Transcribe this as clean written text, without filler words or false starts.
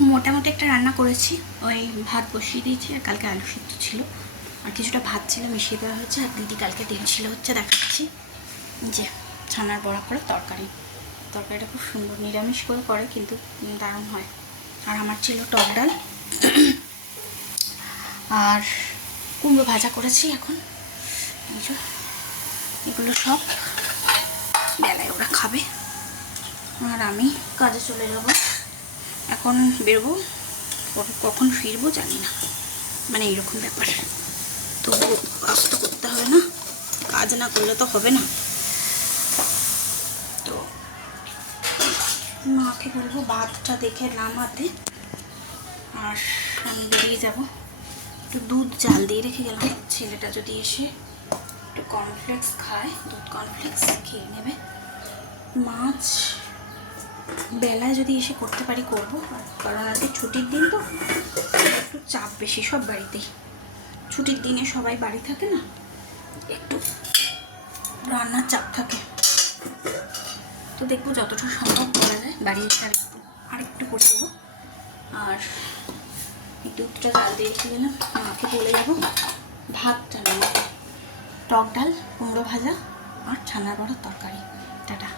মোটামুটি একটা রান্না করেছি, ওই ভাত বসিয়ে দিয়েছি, আর কালকে আলু সিদ্ধ ছিল, আর কিছুটা ভাত ছিল মিশিয়ে দেওয়া হয়েছে, আর দিদি কালকে ডিম ছিল হচ্ছে দেখাচ্ছি, যে ছানার বড়া করে তরকারি। তরকারিটা খুব সুন্দর, নিরামিষ করে কিন্তু দারুণ হয়। আর আমার ছিল টক ডাল, আর কুমড়ো ভাজা করেছি। এখন এগুলো সব বেলায় ওরা খাবে, আর আমি কাজে চলে যাব। এখন বেরোবো, কখন ফিরবো জানি না, মানে এইরকম ব্যাপার। তো কাজ তো করতে হবে না, কাজ না করলে তো হবে না। তো মাকে বলবো ভাতটা দেখে নামাতে, আর আমি বেরিয়ে যাব। একটু দুধ জাল দিয়ে রেখে গেলাম, ছেলেটা যদি এসে একটু কর্নফ্লেক্স খায়, দুধ কর্নফ্লেক্স খেয়ে নেবে। মাছ বেলায় যদি এসে করতে পারি করবো, কারণ আজকে ছুটির দিন, তো একটু চাপ বেশি সব বাড়িতেই। ছুটির দিনে সবাই বাড়ি থাকে না, একটু রান্নার চাপ থাকে। তো দেখবো যতটা সম্ভব করা যায়, বাড়ি এসে আরেকটু করে দেবো। আর এই দুধটা জাল দিয়ে রেখে গেলাম, মাকে বলে যাবো ভাতটা নেব, টক ডাল, কুমড়ো ভাজা আর ছানার বড়ার তরকারি। টাটা।